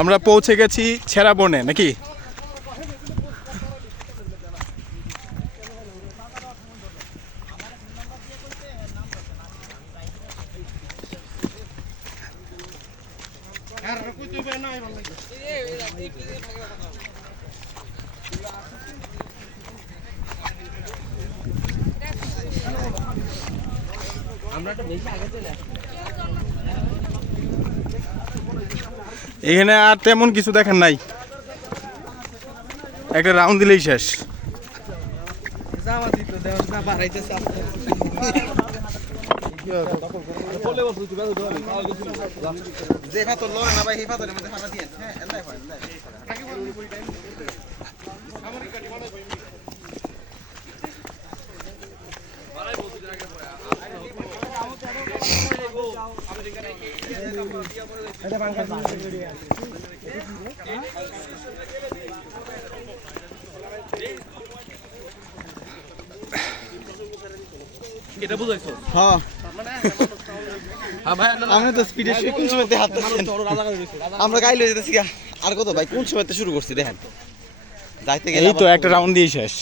আমরা পৌঁছে গেছি ছেঁড়া বনে নাকি? এখানে আর তেমন কিছু দেখেন নাই, একটা রাউন্ড দিলেই শেষ। এটা বুঝাইছো? হ্যাঁ আমরা তো স্পিডে কোন সময় হাত আমরা গাইলে যেতেছি আর কত ভাই কোন সময় শুরু করছি দেখেন যাইতে গেলে এই তো একটা রাউন্ড দিয়ে শেষ।